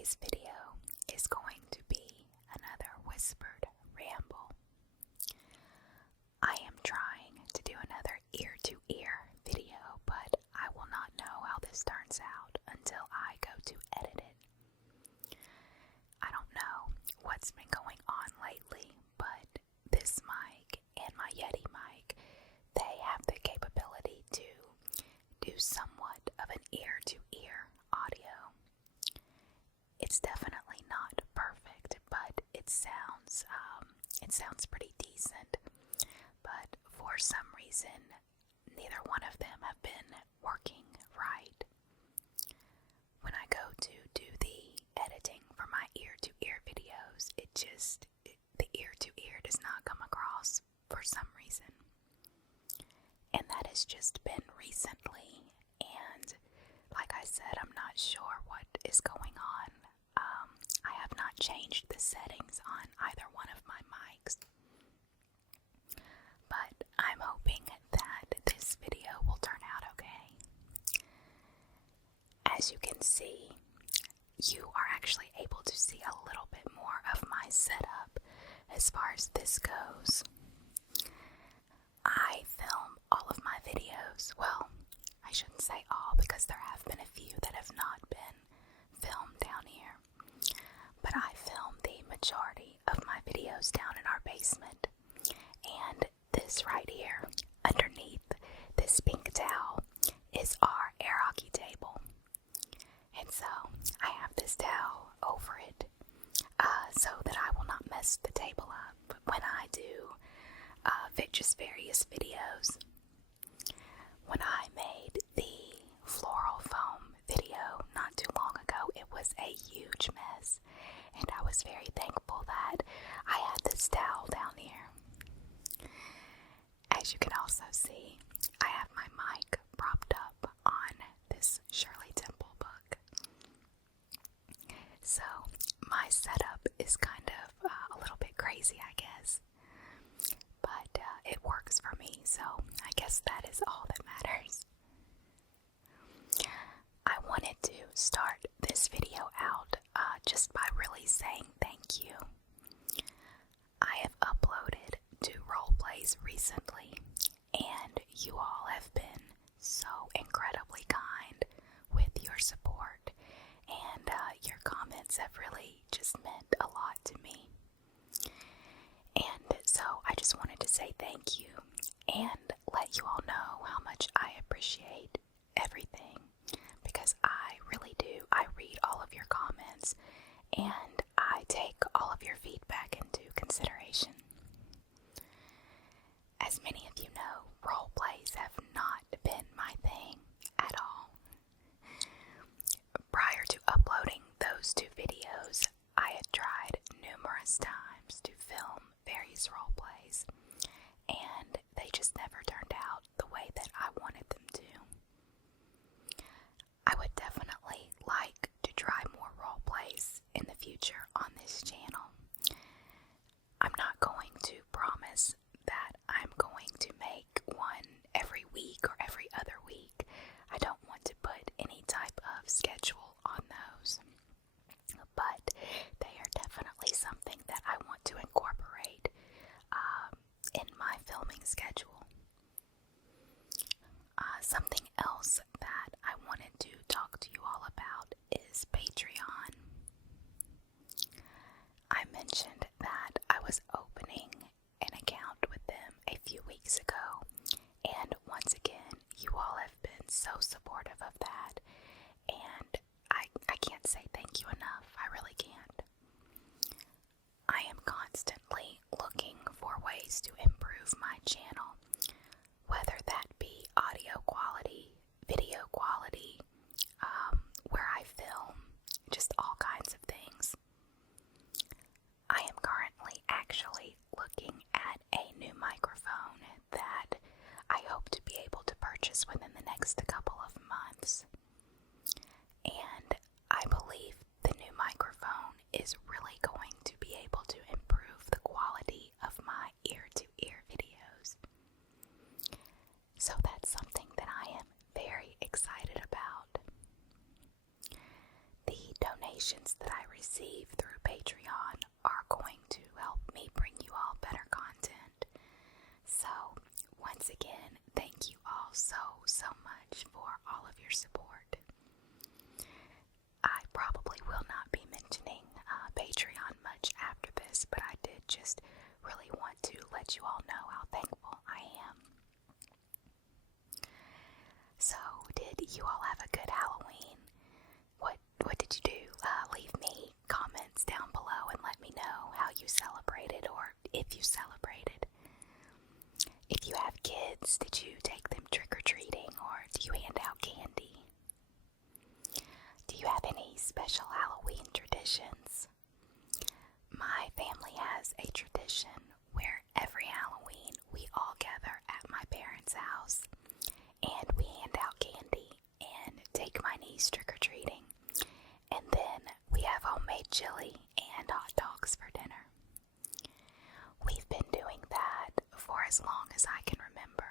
Today's video is going to be another whispered ramble. I am trying to do another ear-to-ear video, but I will not know how this turns out until I go to edit it. I don't know what's been going on lately, but this mic and my Yeti mic, they have the capability to do somewhat of an ear-to-ear audio. It's definitely not perfect, but it sounds pretty decent. But for some reason, neither one of them have been working right. When I go to do the editing for my ear-to-ear videos, the ear-to-ear does not come across for some reason. And that has just been recently, and like I said, I'm not sure what is going on. I have not changed the settings on either one of my mics, but I'm hoping that this video will turn out okay. As you can see, you are actually able to see a little bit more of my setup as far as this goes. I film all of my videos, well, I shouldn't say all because there have been a few that have not been filmed down here, but I film the majority of my videos down in our basement, and this right here, underneath this pink towel, is our air hockey table, and so I have this towel over it, so that I will not mess the table up when I do just various videos. When I made the floral foam video not too long ago, it was a huge mess, and I was very thankful that I had this towel down here. As you can also see, I have my mic propped up on this Shirley Temple book. So my setup is kind of a little bit crazy, I guess. But it works for me, so I guess that is all that matters. I wanted to start this video out just by really saying thank you. I have uploaded 2 roleplays recently, and you all have been so incredibly kind with your support, and your comments have really just meant a lot to me. And so I just wanted to say thank you and let you all know how much I appreciate everything, because I really do. I read all of your comments and I take all of your feedback into consideration. As many of you know, role plays have not been my thing at all. Prior to uploading those 2 videos, I had tried numerous times to film various role plays, and they just never turned out the way that I wanted them to. I would definitely like to try more role plays in the future on this channel. I'm not going to promise that I'm going to make one every week or every other week. I don't want to put any type of schedule on those, but they are definitely something that I want to incorporate in my filming schedule. Something else that I wanted to talk to you all about is Patreon. I mentioned that I was opening an account with them a few weeks ago, and once again, you all have been so supportive of that, and I can't say thank you enough. I really can't. I am constantly looking for ways to improve my channel, whether that be audio quality, video quality, where I film, just all kinds of things. I am currently actually looking at a new microphone that I hope to be able to purchase within the next couple of months. And I believe the new microphone is really going to be able to improve the quality of my ear-to-ear videos. So that's something that I am very excited about. The donations that just really want to let you all know how thankful I am. So, did you all have a good Halloween? What did you do? Leave me comments down below and let me know how you celebrated, or if you celebrated. If you have kids, did you take them trick-or-treating, or do you hand out candy? Do you have any special Halloween traditions? My family has a tradition where every Halloween we all gather at my parents' house and we hand out candy and take my niece trick-or-treating, and then we have homemade chili and hot dogs for dinner. We've been doing that for as long as I can remember.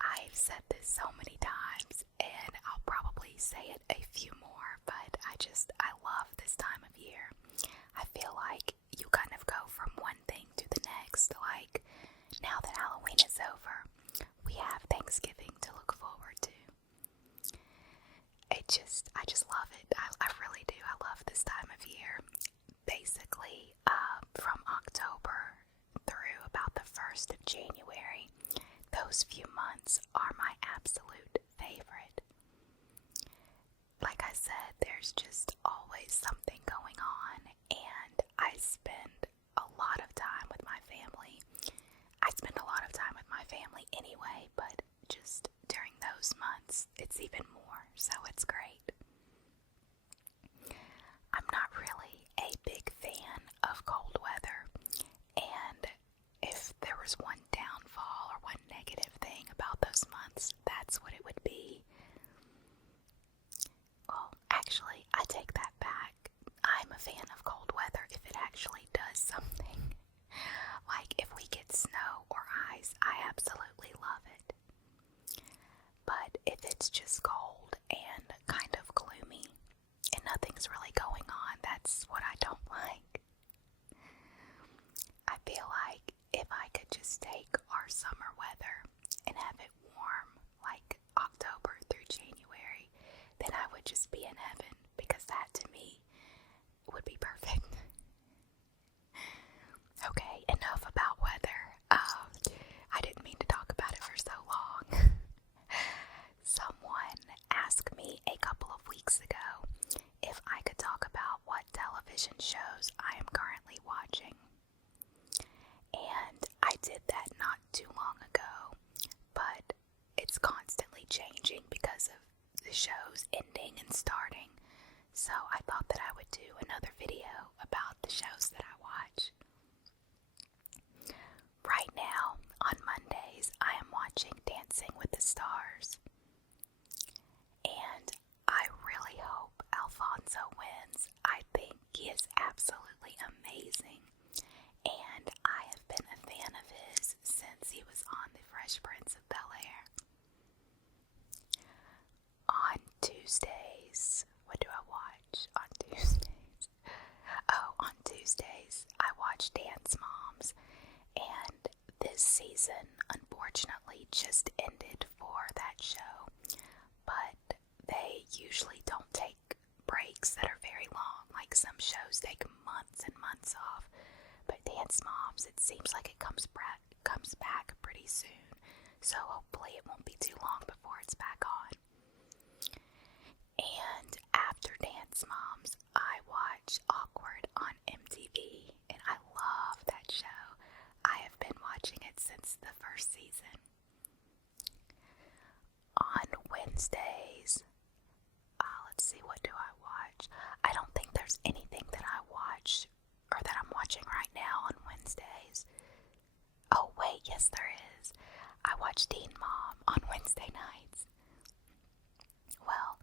I've said this so many times, and I'll probably say it a few more, but I love this time of year. I feel like you kind of go from one thing to the next. Like, now that Halloween is over, we have Thanksgiving to look forward to. I just love it. I really do. I love this time of year. Basically, from October through about the 1st of January, those few months are my absolute favorite. Like I said, there's just always something going on, and I spend a lot of time with my family. I spend a lot of time with my family anyway, but just during those months, it's even more, so it's great. I'm not really a big fan of cold weather, and if there was one downfall or one negative thing about those months, that's what it would be. Well, actually, I take that back. I'm a fan of cold weather if it actually does something. Like if we get snow or ice, I absolutely love it. But if it's just cold and kind of gloomy and nothing's really going on, that's what I don't like. I feel like if I could just take our summer weather and have it warm, like October through January, then I would just be in heaven, because that to me would be perfect. Okay, enough about weather. I didn't mean to talk about it for so long. Someone asked me a couple of weeks ago if I could talk about what television shows I am currently watching. And I did that not too long ago, but it's constantly changing because of the shows ending and starting. So I thought that I would do another video about the shows that I watch. Right now, on Mondays, I am watching Dancing with the Stars. And I really hope Alfonso wins. I think he is absolutely amazing. And I have been a fan of his since he was on The Fresh Prince of Bel-Air. On Tuesdays, what do I watch on Tuesdays? Oh, on Tuesdays, I watch Dance Moms. And this season, unfortunately, just ended for that show. But they usually don't take breaks that are very long. Like some shows take months and months off. But Dance Moms, it seems like it comes back pretty soon. So hopefully it won't be too long before it's back on. And after Dance Moms, I watch Awkward on MTV. And I love that show. I have been watching it since the first season. On Wednesdays, let's see, what do I watch? I don't think there's anything that I watch or that I'm watching right now on Wednesdays. Oh wait, yes there is. I watch Teen Mom on Wednesday nights. Well,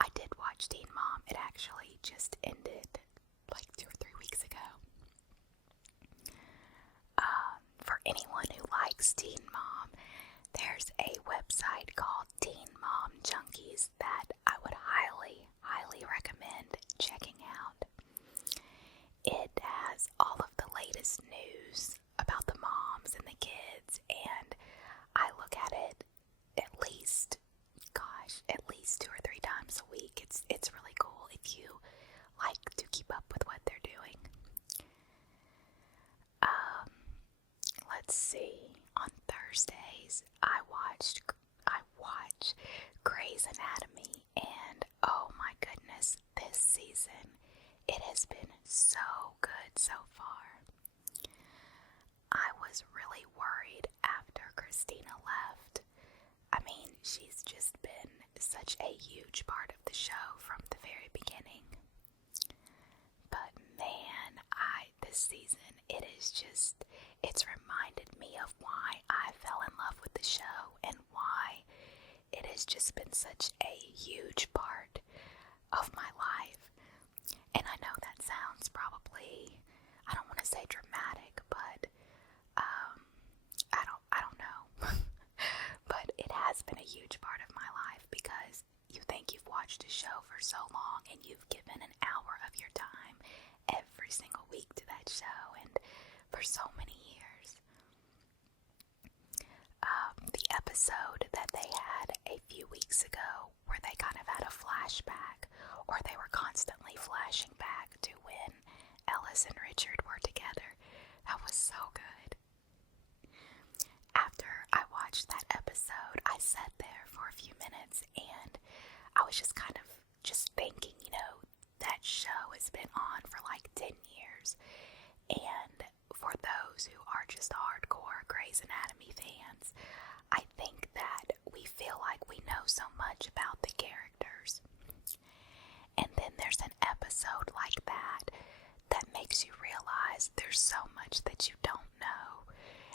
I did watch Teen Mom. It actually just ended like 2 or 3 weeks ago. For anyone who likes Teen Mom, there's a website called Teen Mom Junkies that I would highly, highly recommend checking out. It has all of the latest news about the moms and the kids, and I look at it at least 2 or 3 times a week. It's really cool if you like to keep up with what they're doing. let's see. On Thursdays, I watch Grey's Anatomy, and oh my goodness, this season, it has been so good so far. I was really worried after Christina left. I mean, she's just been such a huge part of the show from the very beginning. But man, this season, it's reminded me of why I fell in love with the show and why it has just been such a huge part of my life. And I know that sounds probably, I don't want to say dramatic, but I don't know. But it has been a huge part of my life because you think you've watched a show for so long and you've given an hour of your time every single week to that show, and for so many years. The episode that they had a few weeks ago where they kind of had a flashback, or they were constantly flashing back to when Ellis and Richard were together, that was so good. After I watched that episode, I sat there for a few minutes and I was just kind of thinking, that show has been on for like 10 years. And for those who are just hardcore Grey's Anatomy fans, I think that we feel like we know so much about the characters. And then there's an episode like that makes you realize there's so much that you don't know.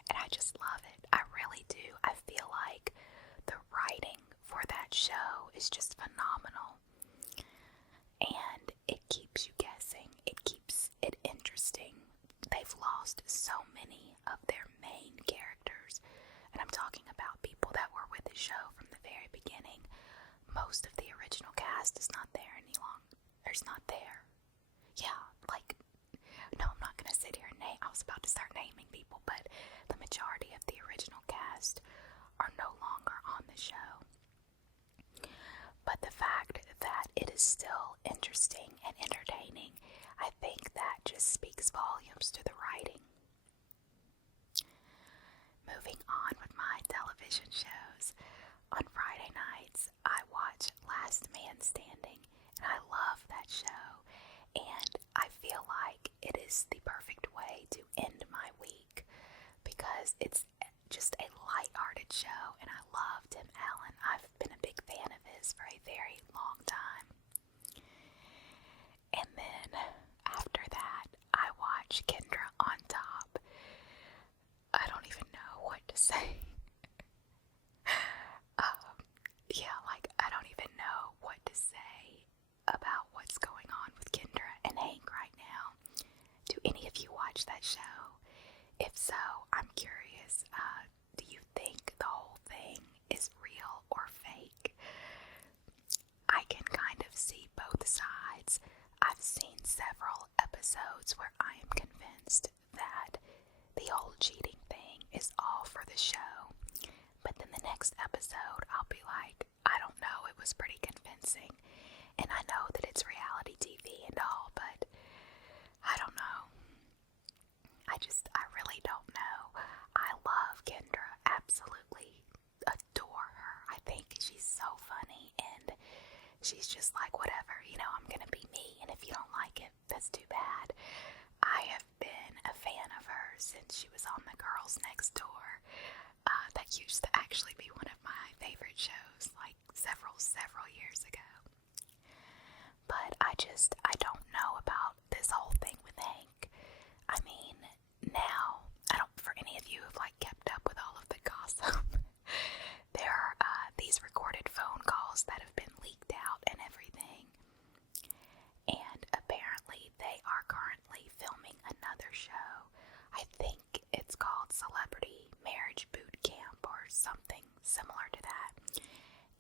And I just love it. I really do. I feel like the writing for that show is just phenomenal. And it keeps you guessing. It keeps it interesting. They've lost so many of their main characters. And I'm talking about people that were with the show from the very beginning. Most of the original cast is not there any longer. It's not there. Yeah, no, I'm not going to sit here and name. I was about to start naming people, but the majority of the original cast are no longer on the show. But the fact that it is still interesting and entertaining, I think that just speaks volumes to the writing. Moving on with my television shows. On Friday nights, I watch Last Man Standing, and I love that show. And I feel like it is the perfect way to end my week because it's just a light-hearted show, and I love Tim Allen. I've been a big fan of his for a very long time. And then after that, I watch Kendra on Top. I don't even know what to say. I don't even know what to say about what's going on with Kendra and Hank right now. Do any of you watch that show? If so, I'm curious, do you think the whole thing is real or fake? I can kind of see both sides. I've seen several episodes where I am convinced that the whole cheating thing is all for the show. But then the next episode, I'll be like, I don't know, it was pretty convincing. And I know that it's reality TV and all, but I don't know. I really don't know. I love Kendra, absolutely adore her. I think she's so funny, and she's just like, whatever, I'm gonna be me, and if you don't like it, that's too bad. I have been a fan of her since she was on The Girls Next Door. That used to actually be one of my favorite shows, like several years ago. But I don't know about this whole thing with Hank. I mean, now, for any of you who've kept up with all of the gossip, there are these recorded phone calls that have been leaked out and everything. And apparently they are currently filming another show. I think it's called Celebrity Marriage Boot Camp or something similar to that.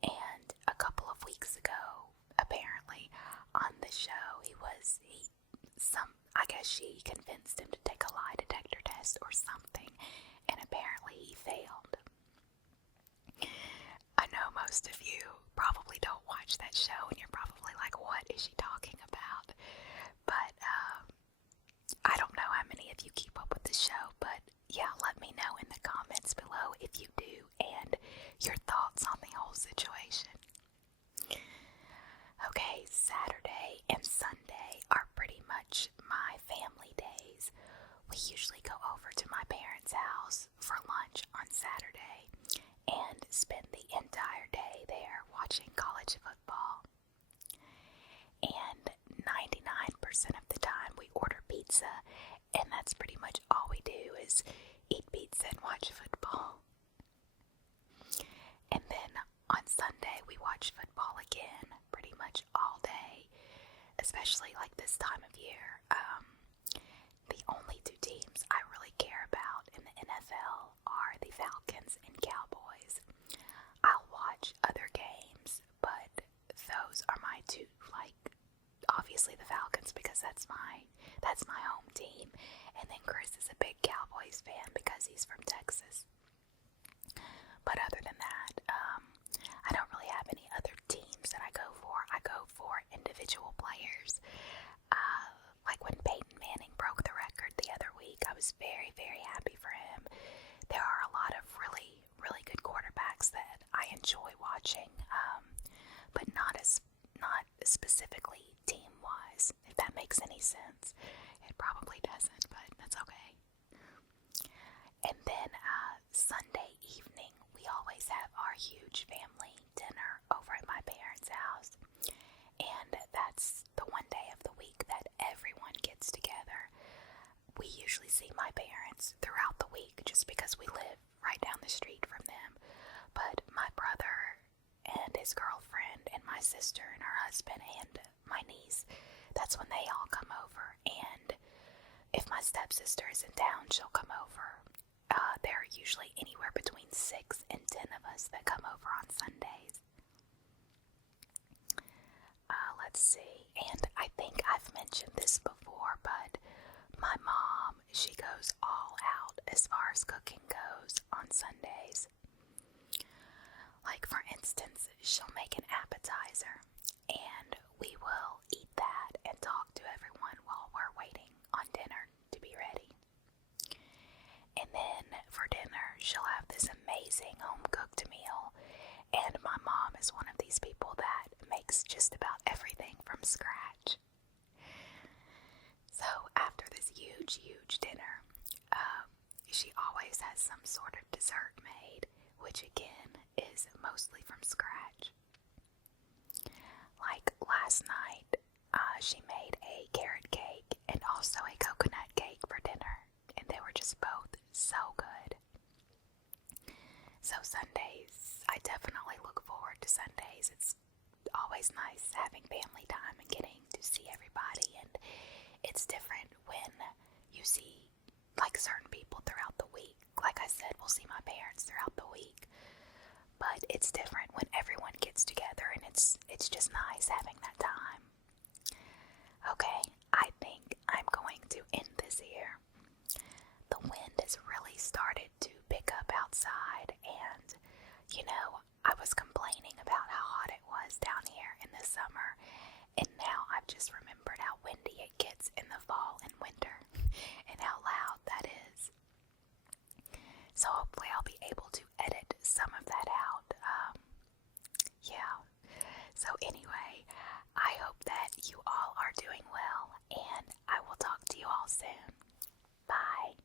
And a couple of weeks ago, apparently, on the show, I guess she convinced him to take a lie detector test or something, and apparently he failed. I know most of you probably don't watch that show, and you're probably like, what is she talking about? But, I don't know how many of you keep up with the show, but yeah, let me know in Saturday and Sunday are pretty much my family days. We usually go over to my parents' house for lunch on Saturday and spend the entire day there watching college football. And 99% of the time we order pizza, and that's pretty much all we do is eat pizza and watch football. And then on Sunday we watch football again pretty much all day, especially like this time of year. The only two teams I really care about in the NFL are the Falcons and Cowboys. I'll watch other games, but those are my two, like, obviously the Falcons because that's my home team, and then Chris is a big Cowboys fan because he's from Texas. But other than that, I don't really have any other teams that I go for. I go for individual players. Like when Peyton Manning broke the record the other week, I was very, very happy for him. There are a lot of really, really good quarterbacks that I enjoy watching, but not specifically team-wise, if that makes any sense. It probably doesn't, but that's okay. And then Sunday evening, we always have our huge family dinner over at my parents' house. And that's the one day of the week that everyone gets together. We usually see my parents throughout the week just because we live right down the street from them. But my brother and his girlfriend and my sister and her husband and my niece, that's when they all come over. And if my stepsister is in town, she'll come over. There are usually anywhere between 6 and 10 of us that come over on Sundays. Let's see, and I think I've mentioned this before, but my mom, she goes all out as far as cooking goes on Sundays. Like, for instance, she'll make an appetizer, and we will eat that and talk to everyone while we're waiting on dinner to be ready. And then for dinner, she'll have this amazing home-cooked meal, and my mom is one of these people that makes just about everything from scratch. So after this huge, huge dinner, she always has some sort of dessert made, which again is mostly from scratch. Like last night, she made a carrot cake and also a coconut cake for dinner, and they were just both so good. So Sundays, I definitely look forward to Sundays. It's always nice having family time and getting to see everybody, and it's different when you see like certain people throughout the week. Like I said, we'll see my parents throughout the week, but it's different when everyone gets together, and it's just nice having that time. Okay, I think I'm going to end this here. The wind has really started to pick up outside, and I was complaining about how hot it was down here in the summer, and now I've just remembered how windy it gets in the fall and winter, and how loud that is. So hopefully I'll be able to edit some of that out. So anyway, I hope that you all are doing well, and I will talk to you all soon. Bye.